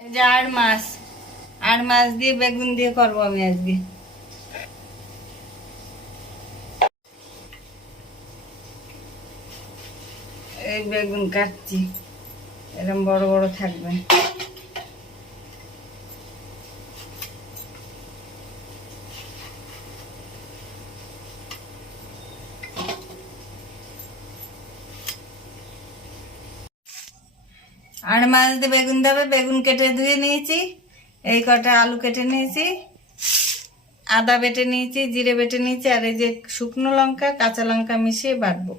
এই যে আর মাছ দিয়ে বেগুন দিয়ে করবো আমি আজকে। এই বেগুন কাটছি, এরকম বড় বড় থাকবে। আর মাছ দিয়ে বেগুন দেবে, বেগুন কেটে ধুয়ে নিয়েছি, এই কটা আলু কেটে নিয়েছি, আদা বেটে নিয়েছি, জিরে বেটে নিয়েছি, আর এই যে শুকনো লঙ্কা কাঁচা লঙ্কা মিশিয়ে বাটবো।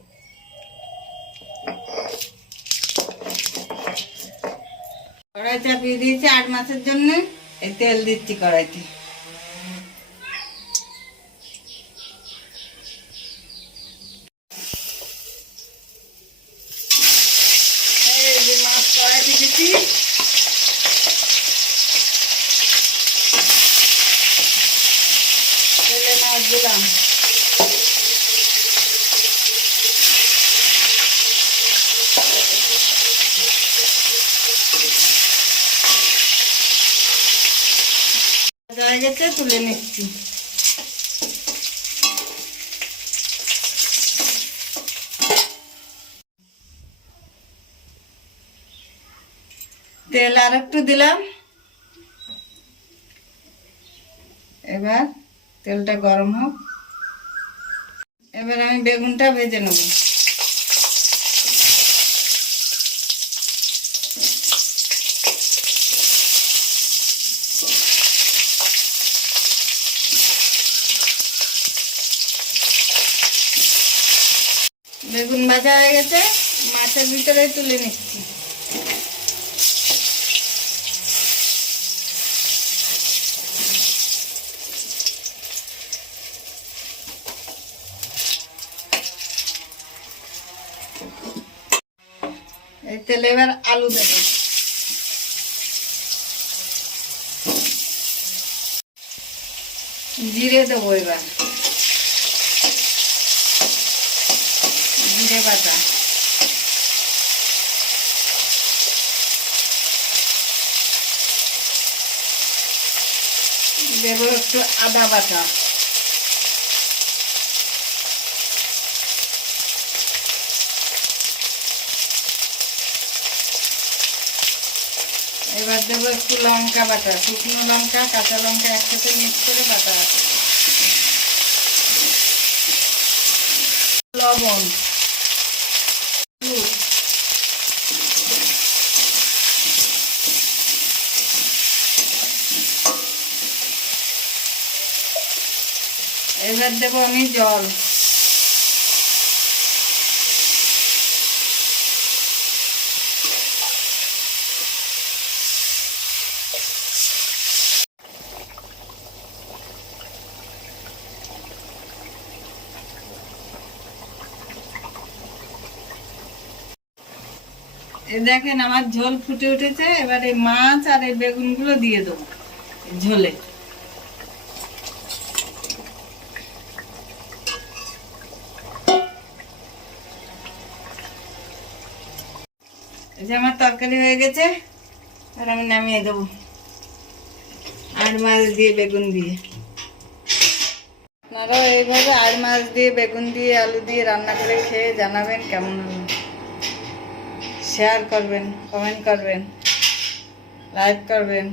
কড়াই চাপিয়ে দিয়েছি আর মাছের জন্য, এই তেল দিচ্ছি কড়াইতে। এই যে মাছ কড়াইতে দিচ্ছি, তেলে মাছ দিলাম। হয়ে গেছে, তুলে নিচ্ছি। তেল আর একটু দিলাম, এবার তেলটা গরম হোক। এবার আমি বেগুনটা ভেজে নেব। বেগুন ভাজা হয়ে গেছে, মাছের ভিতরে তুলে নিচ্ছি। এই তেলে এবার আলু দেব, জিরে দেবো, এবার জিরে বাটা, দেবো একটু আদা বাটা, এবার দেবো একটু লঙ্কা বাটা, শুকনো লঙ্কা কাঁচা লঙ্কা একসাথে মিক্স করে বাটা, লবণ, এবার দেবো আমি জল। এই দেখেন আমার ঝোল ফুটে উঠেছে, এবার এই মাছ আর এই বেগুনগুলো দিয়ে দেবো ঝোলে। এই যে আমার তরকারি হয়ে গেছে, আর আমি নামিয়ে দেবো আর মাছ দিয়ে বেগুন দিয়ে। আপনারাও এইভাবে আর মাছ দিয়ে বেগুন দিয়ে আলু দিয়ে রান্না করে খেয়ে জানাবেন কেমন হলো। শেয়ার করবেন, কমেন্ট করবেন, লাইক করবেন।